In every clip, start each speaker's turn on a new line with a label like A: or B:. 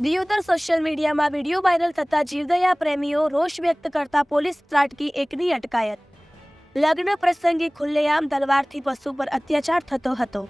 A: Deodar social મીડિયામાં video viral થતા જીવદયા પ્રેમીઓ રોષ વ્યક્ત કરતા પોલીસ ત્રાટકી એકની અટકાયત. લગ્ન પ્રસંગે ખુલ્લેઆમ તલવારથી પશુ પર અત્યાચાર થતો હતો.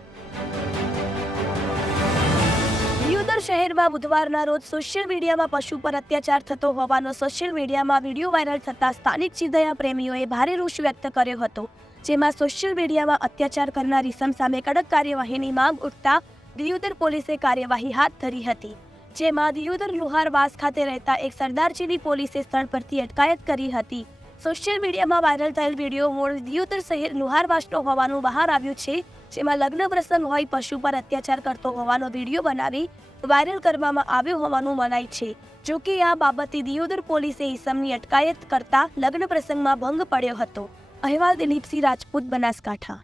A: દિયોદર શહેરમાં બુધવારના રોજ સોશિયલ મીડિયામાં પશુ પર અત્યાચાર થતો હોવાનો સોશિયલ મીડિયામાં વીડિયો વાયરલ થતા સ્થાનિક જીવદયા પ્રેમીઓએ ભારે રોષ વ્યક્ત કર્યો હતો, જેમાં સોશિયલ મીડિયામાં અત્યાચાર કરનાર ઇસમ સામે કડક કાર્યવાહીની માંગ ઉઠતા દિયોદર પોલીસે કાર્યવાહી હાથ ધરી હતી. જેમાં દિયોદર લુહારવાસ ખાતે રહેતા એક સરદારજીની પોલીસે સ્થળ પરથી અટકાયત કરી હતી. સોશિયલ મીડિયામાં વાયરલ થયેલ વીડિયો મૂળ દિયોદર શહેર લુહારવાસનો હોવાનું બહાર આવ્યું છે, જેમાં લગ્ન પ્રસંગ હોય, પશુ પર અત્યાચાર કરતો હોવાનો વીડિયો બનાવી વાયરલ કરવામાં આવ્યો હોવાનું મનાય છે. જો કે આ બાબતે દિયોદર પોલીસે ઈસમની અટકાયત કરતા લગ્ન પ્રસંગમાં ભંગ પડ્યો હતો. અહેવાલ દિલીપસિંહ રાજપૂત બનાસકાંઠા.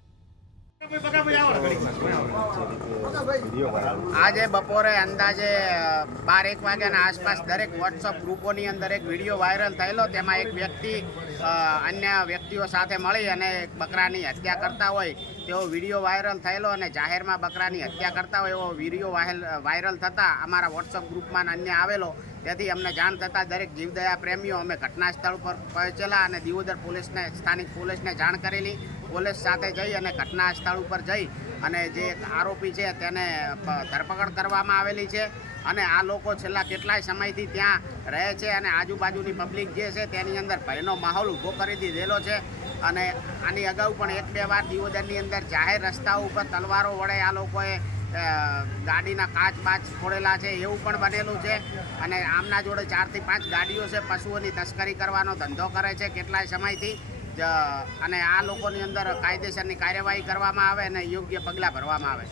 B: આજે બપોરે અંદાજે બાર એક વાગ્યાના આસપાસ દરેક વોટ્સઅપ ગ્રુપોની અંદર એક વીડિયો વાયરલ થયેલો. તેમાં એક વ્યક્તિ અન્ય વ્યક્તિઓ સાથે મળી અને બકરાની હત્યા કરતા હોય તેવો વીડિયો વાયરલ થયેલો અને જાહેરમાં બકરાની હત્યા કરતા હોય એવો વીડિયો વાયરલ થતાં અમારા વોટ્સઅપ ગ્રુપમાં અન્ય આવેલો. તેથી અમને જાણ થતાં દરેક જીવદયા પ્રેમીઓ અમે ઘટના સ્થળ પર પહોંચેલા અને દિવોદર પોલીસને, સ્થાનિક પોલીસને જાણ કરેલી. પોલીસ સાથે જઈ અને ઘટના સ્થળ ઉપર જઈ અને જે આરોપી છે તેને ધરપકડ કરવામાં આવેલી છે અને આ લોકો છેલ્લા કેટલાય સમયથી ત્યાં રહે છે અને આજુબાજુની પબ્લિક જે છે તેની અંદર ભયનો માહોલ ઊભો કરી દીધેલો છે અને આની અગાઉ પણ એક બે વાર દિયોદરની અંદર જાહેર રસ્તાઓ ઉપર તલવારો વડે આ લોકોએ ગાડીના કાચ બાચ ફોડેલા છે એવું પણ બનેલું છે અને આમના જોડે ચારથી પાંચ ગાડીઓ છે પશુઓની તસ્કરી કરવાનો ધંધો કરે છે. કેટલાય સમયથી જ અને આ લોકોની અંદર કાયદેસરની કાર્યવાહી કરવામાં આવે અને યોગ્ય પગલાં ભરવામાં આવે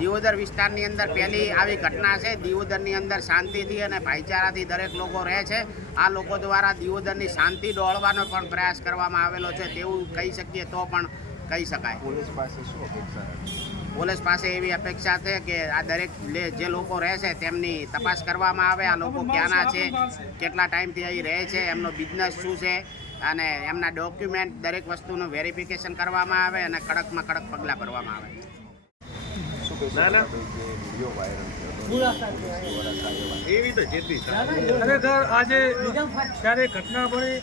C: દિયોદર
B: વિસ્તારની અંદર પહેલી આવી ઘટના છે. દિયોદરની અંદર શાંતિથી અને ભાઈચારાથી દરેક લોકો રહે છે. આ લોકો દ્વારા દિયોદરની શાંતિ ડોળવાનો પણ પ્રયાસ કરવામાં આવેલો છે. તેવું કહી શકીએ તો પણ કહી શકાય.
C: પોલીસ પાસે શું અપેક્ષા
B: પોલીસ પાસે એવી અપેક્ષા છે કે આ દરેક જે લોકો રહે છે તેમની તપાસ કરવામાં આવે આ લોકો ક્યાંના છે કેટલા ટાઈમથી અહીં રહે છે એમનો બિઝનેસ શું છે અને એમના ડોક્યુમેન્ટ દરેક વસ્તુનું વેરિફિકેશન કરવામાં આવે અને કડકમાં કડક પગલાં ભરવામાં આવે.
D: ખરેખર આજે જ્યારે ઘટના બની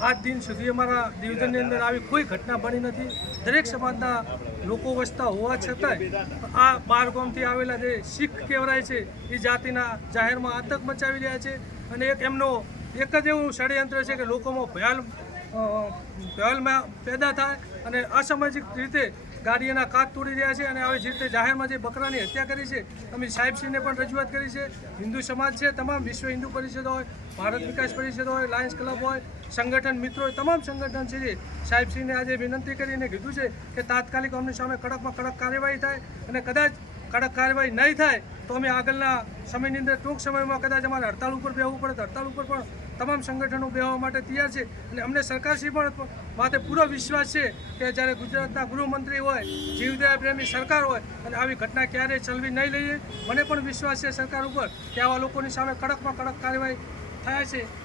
D: આજ દિન સુધી અમારા ડિવિઝનની અંદર આવી કોઈ ઘટના બની નથી. દરેક સમાજના લોકો વસતા હોવા છતાંય આ બાર ગામથી આવેલા જે શીખ કહેવાય છે, એ જાતિના જાહેરમાં આતંક મચાવી રહ્યા છે અને એક એમનો એક જ એવું ષડયંત્ર છે કે લોકોમાં ભયાલ ભયાલમાં પેદા થાય અને અસામાજિક રીતે ગાડીઓના કાચ તોડી રહ્યા છે અને આવી જ રીતે જાહેરમાં જે બકરાની હત્યા કરી છે, અમે સાહેબશ્રીને પણ રજૂઆત કરી છે. હિન્દુ સમાજ છે, તમામ વિશ્વ હિન્દુ પરિષદ હોય, ભારત વિકાસ પરિષદ હોય લાયન્સ ક્લબ હોય, સંગઠન મિત્રો તમામ સંગઠન છે જે સાહેબશ્રીને આજે વિનંતી કરીને કીધું છે કે તાત્કાલિક અમની સામે કડકમાં કડક કાર્યવાહી થાય અને કદાચ કડક કાર્યવાહી નહીં થાય તો અમે આગળના સમયની અંદર ટૂંક સમયમાં કદાચ અમારે હડતાળ ઉપર બેહવું પડે તો હડતાળ ઉપર પણ તમામ સંગઠનો બેહવા માટે તૈયાર છે અને અમને સરકારશ્રી પણ માથે પૂરો વિશ્વાસ છે કે જ્યારે ગુજરાતના ગૃહમંત્રી હોય, જીવદયા પ્રેમી સરકાર હોય અને આવી ઘટના ક્યારેય ચલવી નહીં લઈએ, મને પણ વિશ્વાસ છે સરકાર ઉપર કે આવા લોકોની સામે કડકમાં કડક કાર્યવાહી થાય છે.